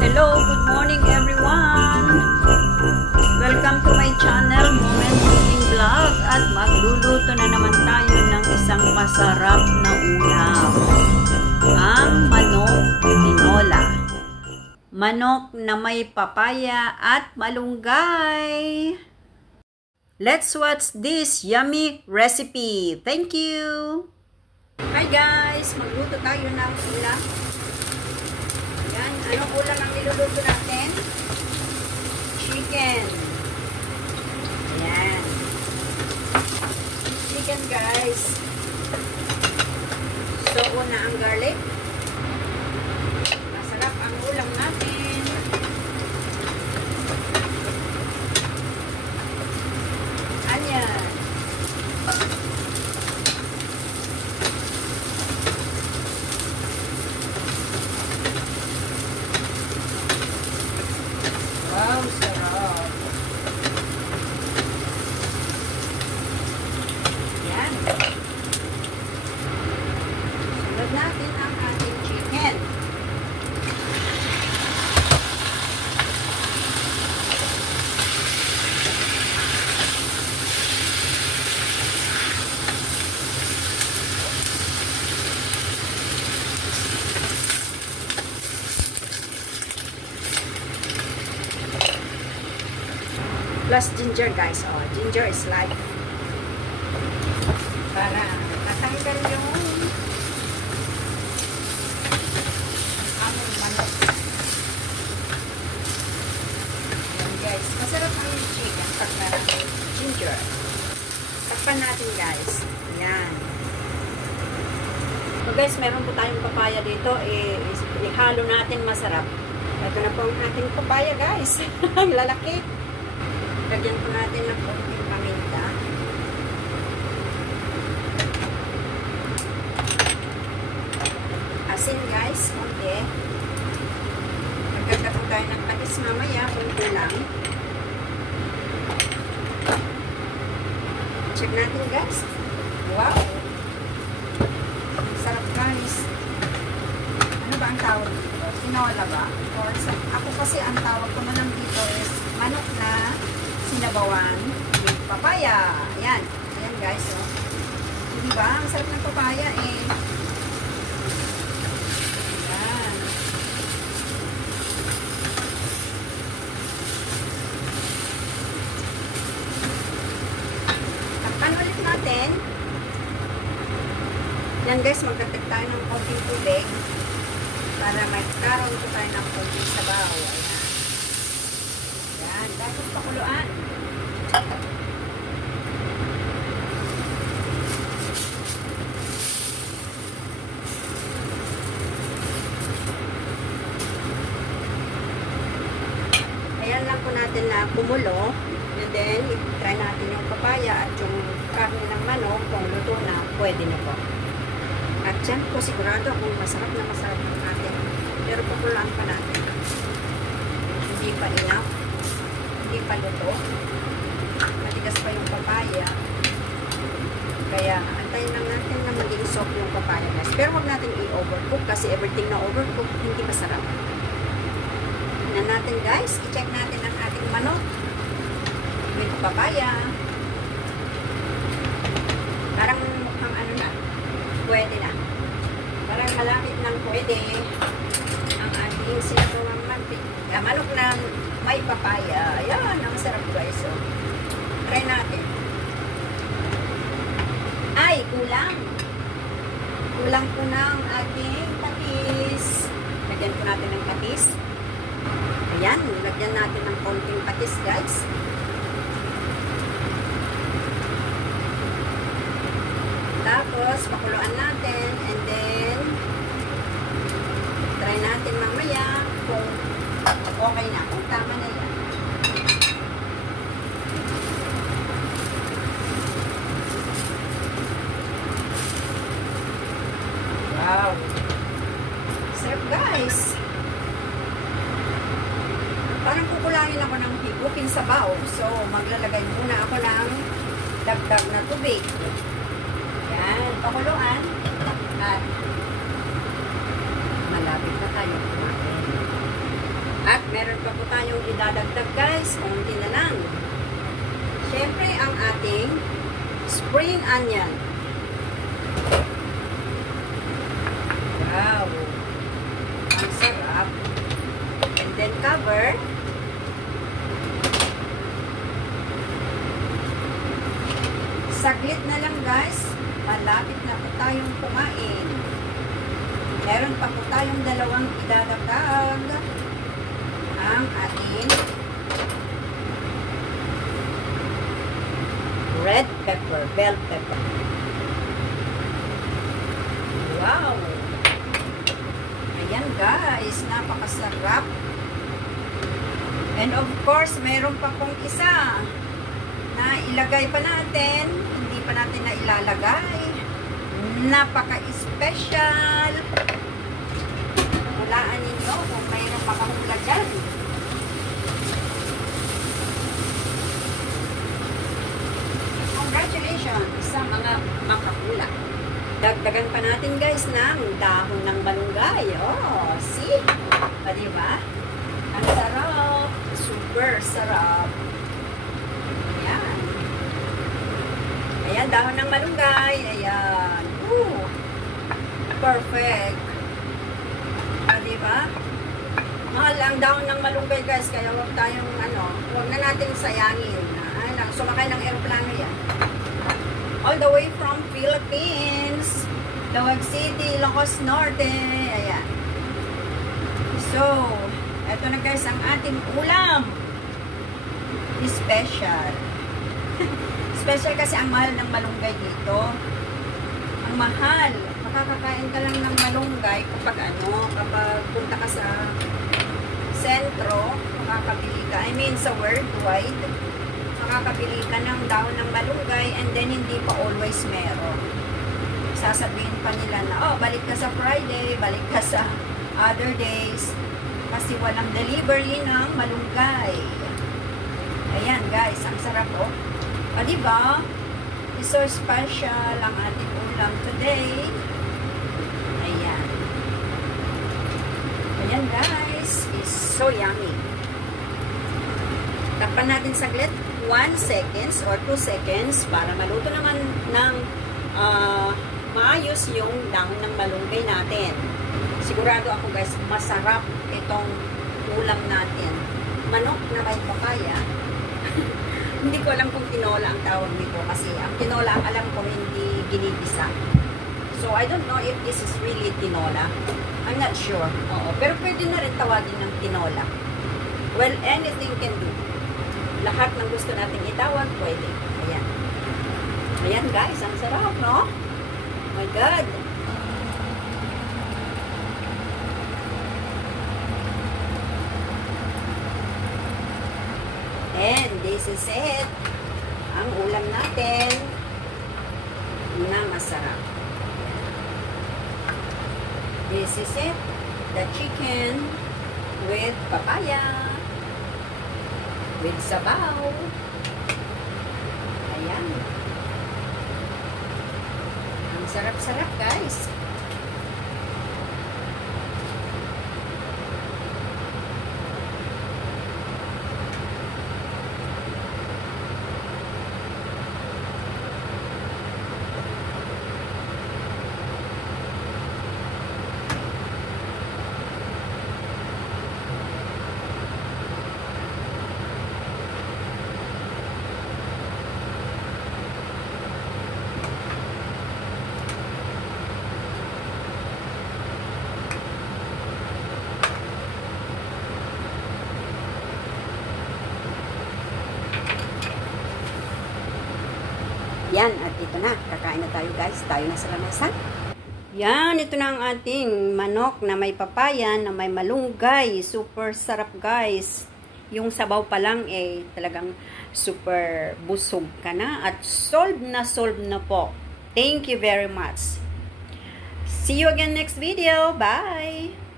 Hello, good morning everyone! Welcome to my channel, Moment Cooking Vlog. At magluluto na naman tayo ng isang masarap na ulam. Ang manok tinola. Manok na may papaya at malunggay. Let's watch this yummy recipe. Thank you! Hi guys! Magluto tayo ng ulam. Yan. Anong ulam ang niluluto natin? Chicken. Ayan. Chicken guys. So, una ang garlic. Masarap ang ulam natin. Onion. Wow, sarap. Yan. Sunod natin ang ating chicken. Plus ginger guys. Oh, ginger is life. Para natanggal yung aming manok. Yan guys. Masarap ang chicken pagka ginger. Takpan natin guys. Yan. So guys, meron po tayong papaya dito. Ihalo natin masarap. Ito na po ang ating papaya guys. Ang lalaki. Lagyan po natin ng konting paminta. Asin guys, konti. Magdagdag po tayo ng patis mamaya, konti lang. Check natin guys. Wow! Sarap guys. Ano ba ang tawag dito? Tinola ba? Or ako kasi ang tawag ko naman dito is manok na sinabawan with papaya. Ayan. Ayan guys, oh. Diba? Ang sarap ng papaya eh. Ayan. Takpan ulit natin. Yan guys, magdagdag tayo ng konting tubig para magkaroon ko tayo ng konting sabaw. Ayan. Ayan. Tapos pakuluan. Ayan lang po natin na kumulo. And then, try natin yung papaya at yung karne ng manok. Kung luto na, pwede na po. At yan po sigurado kung masarap na masarap ng atin. Pero pakuluan pa natin. Hindi pa enough. Hindi pa luto. Matigas pa yung papaya. Kaya, antayin lang natin na maging soft yung papaya guys. Pero huwag natin i-overcook kasi everything na overcook, hindi masarap. Tignan natin guys. I-check natin ang ating manok with papaya. Parang mukhang ano na. Pwede na. Parang malapit ng pwede ang ating sinasawang manok na may papaya. Ayan, ang sarap guys. So, try natin. Ay, kulang. Kulang po ng ating patis. Lagyan po natin ng patis. Ayan, lagyan natin ng konting patis guys. Tapos, pakuluan natin. And then, try natin mamaya kung okay na. Kung tama na yan. Wow! Sarap guys! Parang kukulangin ako ng higukin sa baw. So, maglalagay muna ako ng dagdag na tubig. Yan, pakuluan. At malapit na tayo kumain. meron pa po tayong idadagdag guys, konti na lang. Siyempre, ang ating spring onion. Wow! Ang sarap. And then cover. Saglit na lang guys, malapit na po tayong kumain. Meron pa po tayong dalawang idadagdag. Ang ating red pepper, bell pepper. Wow! Ayan guys, napakasarap. And of course, meron pa pong isa na ilagay pa natin, hindi pa natin na ilalagay. Napaka-special. Hulaan ninyo kung mayroon makahula dyan. Congratulations sa mga makahula. Dagdagan pa natin guys ng dahon ng malunggay. Oh, see? Diba? Ang sarap. Super sarap. Ayan. Ayan, dahon ng malunggay. Ayan. Ooh. Perfect. Diba? Mahal ang dahon ng malunggay guys. Kaya huwag tayong huwag na natin sayangin. Sumakay ng aeroplano yan. All the way from Philippines. Tawag City, Ilocos Norte. Ayan. So, eto na guys ang ating ulam. Special. Special kasi ang mahal ng malunggay dito. Ang mahal. Makakakain ka lang ng malunggay kapag kapag punta ka sa sentro, makakabili ka. I mean, sa worldwide, makakabili ka ng dahon ng malunggay and then hindi pa always meron. Sasabihin pa nila na, oh, balik ka sa Friday, balik ka sa other days kasi walang delivery ng malunggay. Ayan guys, ang sarap oh. O diba? It's so special ang ating ulam today. Ayan. Ayan guys, it's so yummy. Takpan natin saglit 1 seconds or 2 seconds para maluto naman ng maayos yung dahon ng malunggay natin. Sigurado ako guys, masarap itong ulam natin. Manok na may papaya. Hindi ko alam kung tinola ang tawag nito kasi ang tinola ang alam ko hindi ginigisa. So I don't know if this is really tinola. I'm not sure. Oo, pero pwede na rin tawagin ng tinola. Well, anything can do. Lahat ng gusto nating itawag, pwede. Ayan. Ayan guys, ang sarap, no? Oh my God. And this is it. Ang ulam natin na masarap. This is it. The chicken with papaya. With sabaw. Ayan. Ang sarap-sarap guys. Yan, at ito na. Kakain na tayo guys. Tayo na sa lamasan. Yan, ito na ang ating manok na may papaya, na may malunggay. Super sarap guys. Yung sabaw pa lang talagang super busog ka na. At solve na po. Thank you very much. See you again next video. Bye!